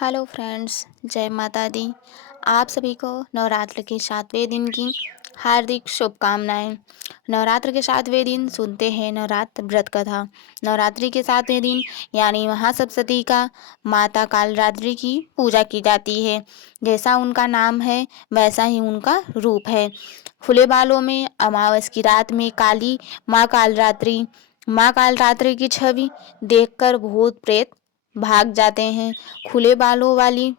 Hello friends, जय माता दी। आप सभी को नवरात्र के 7वें दिन की हार्दिक शुभकामनाएं। नवरात्र के 7वें दिन सुनते हैं नवरात्र व्रत कथा। नवरात्रि के 7वें दिन यानी महासप्तमी का माता कालरात्रि की पूजा की जाती है। जैसा उनका नाम है वैसा ही उनका रूप है। खुले बालों में अमावस की रात में काली माँ कालरात्रि की छवि देखकर भूत प्रेत भाग जाते हैं। खुले बालों वाली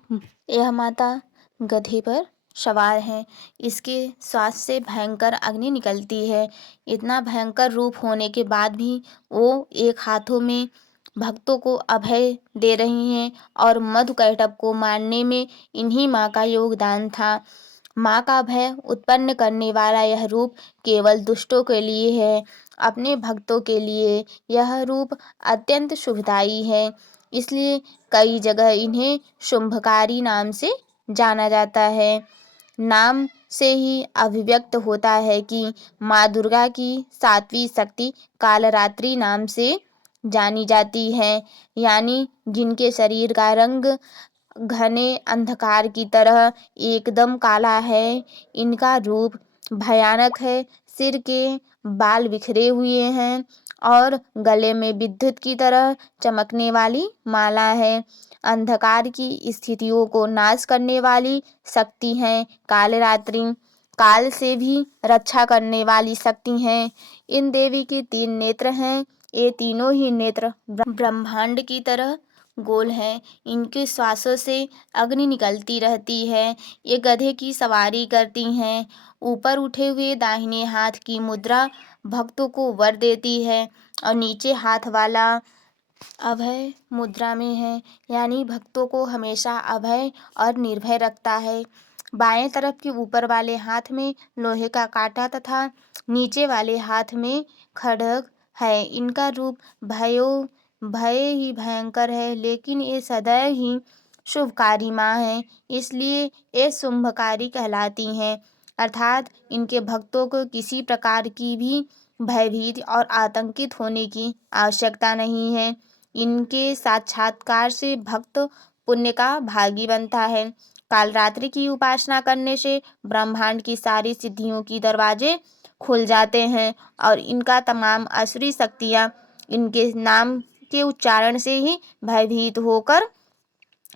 यह माता गधे पर सवार है। इसके श्वास से भयंकर अग्नि निकलती है। इतना भयंकर रूप होने के बाद भी वो एक हाथों में भक्तों को अभय दे रही हैं और मधुकैटभ को मारने में इन्हीं माँ का योगदान था। माँ का भय उत्पन्न करने वाला यह रूप केवल दुष्टों के लिए है। अपने भक्तों के लिए यह रूप अत्यंत शुभदायी है। इसलिए कई जगह इन्हें शुंभकारी नाम से जाना जाता है। नाम से ही अभिव्यक्त होता है कि माँ दुर्गा की 7वीं शक्ति कालरात्रि नाम से जानी जाती है। यानी जिनके शरीर का रंग घने अंधकार की तरह एकदम काला है। इनका रूप भयानक है। सिर के बाल बिखरे हुए हैं और गले में विद्युत की तरह चमकने वाली माला है। अंधकार की स्थितियों को नाश करने वाली शक्ति है कालरात्रि। काल से भी रक्षा करने वाली शक्ति हैं। इन देवी के 3 नेत्र हैं। ये तीनों ही नेत्र ब्रह्मांड की तरह गोल हैं। इनके श्वासों से अग्नि निकलती रहती है। ये गधे की सवारी करती हैं। ऊपर उठे हुए दाहिने हाथ की मुद्रा भक्तों को वर देती है और नीचे हाथ वाला अभय मुद्रा में है, यानी भक्तों को हमेशा अभय और निर्भय रखता है। बाएं तरफ के ऊपर वाले हाथ में लोहे का कांटा तथा नीचे वाले हाथ में खड्ग है। इनका रूप भय ही भयंकर है, लेकिन ये सदैव ही शुभकारी माँ है, इसलिए ये शुंभकारी कहलाती हैं। अर्थात इनके भक्तों को किसी प्रकार की भी भयभीत और आतंकित होने की आवश्यकता नहीं है। इनके साक्षात्कार से भक्त पुण्य का भागी बनता है। कालरात्रि की उपासना करने से ब्रह्मांड की सारी सिद्धियों की दरवाजे खुल जाते हैं और इनका तमाम असुरी शक्तियाँ इनके नाम के उच्चारण से ही भयभीत होकर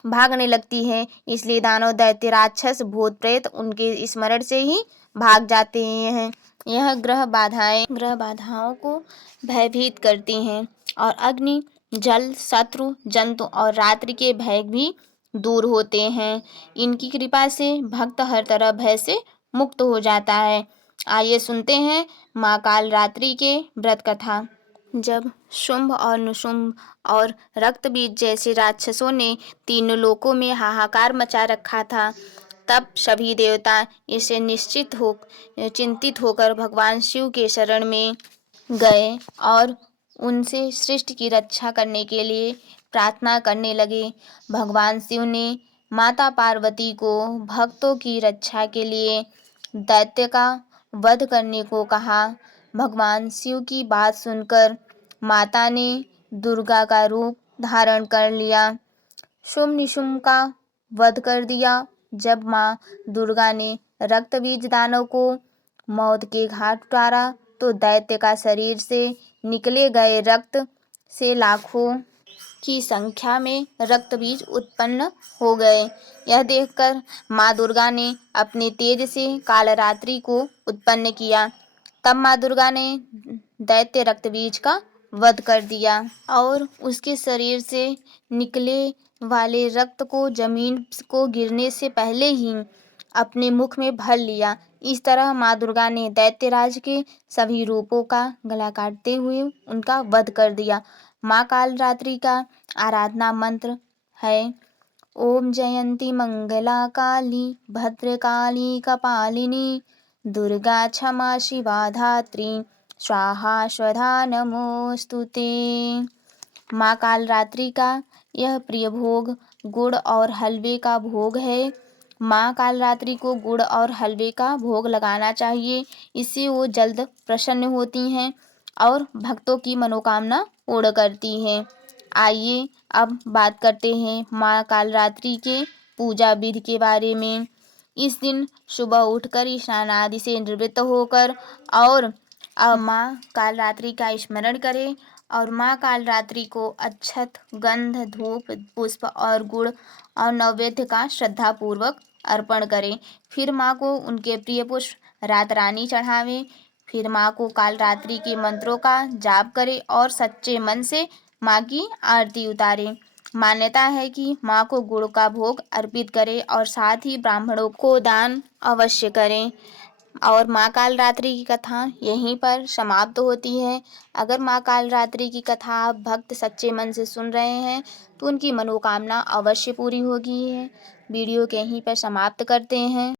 भागने लगती हैं। इसलिए दानव दैत्य राक्षस भूत प्रेत उनके स्मरण से ही भाग जाते हैं। यह ग्रह बाधाओं को भयभीत करती हैं और अग्नि जल शत्रु जंतु और रात्रि के भय भी दूर होते हैं। इनकी कृपा से भक्त हर तरह भय से मुक्त हो जाता है। आइए सुनते हैं माँ कालरात्रि के व्रत कथा। जब शुंभ और निशुंभ और रक्तबीज जैसे राक्षसों ने तीनों लोकों में हाहाकार मचा रखा था, तब सभी देवता इसे चिंतित होकर भगवान शिव के शरण में गए और उनसे सृष्टि की रक्षा करने के लिए प्रार्थना करने लगे। भगवान शिव ने माता पार्वती को भक्तों की रक्षा के लिए दैत्य का वध करने को कहा। भगवान शिव की बात सुनकर माता ने दुर्गा का रूप धारण कर लिया, शुंभ निशुंभ का वध कर दिया। जब माँ दुर्गा ने रक्तबीज दानव को मौत के घाट उतारा तो दैत्य का शरीर से निकले गए रक्त से लाखों की संख्या में रक्तबीज उत्पन्न हो गए। यह देखकर माँ दुर्गा ने अपने तेज से कालरात्रि को उत्पन्न किया। तब माँ दुर्गा ने दैत्य रक्तबीज का वध कर दिया और उसके शरीर से निकले वाले रक्त को जमीन को गिरने से पहले ही अपने मुख में भर लिया। इस तरह माँ दुर्गा ने दैत्यराज के सभी रूपों का गला काटते हुए उनका वध कर दिया। माँ कालरात्रि का आराधना मंत्र है ओम जयंती मंगला काली भद्रकाली कपालिनी दुर्गा क्षमा शिवा धात्री स्वाहा स्वधा नमोस्तुते। माँ कालरात्रि का यह प्रिय भोग गुड़ और हलवे का भोग है। माँ कालरात्रि को गुड़ और हलवे का भोग लगाना चाहिए। इससे वो जल्द प्रसन्न होती हैं और भक्तों की मनोकामना पूर्ण करती हैं। आइए अब बात करते हैं माँ कालरात्रि के पूजा विधि के बारे में। इस दिन सुबह उठकर स्नान आदि से निवृत्त होकर और अब माँ कालरात्रि का स्मरण करें और माँ कालरात्रि को अक्षत, गंध, धूप, पुष्प और गुड़ और नैवेद्य का श्रद्धा पूर्वक अर्पण करें। फिर माँ को उनके प्रिय पुष्प रात रानी चढ़ावें। फिर माँ को कालरात्रि के मंत्रों का जाप करें और सच्चे मन से माँ की आरती उतारें। मान्यता है कि माँ को गुड़ का भोग अर्पित करें और साथ ही ब्राह्मणों को दान अवश्य करें। और माँ कालरात्रि की कथा यहीं पर समाप्त होती है। अगर माँ कालरात्रि की कथा आप भक्त सच्चे मन से सुन रहे हैं तो उनकी मनोकामना अवश्य पूरी होगी है। वीडियो के यहीं पर समाप्त करते हैं।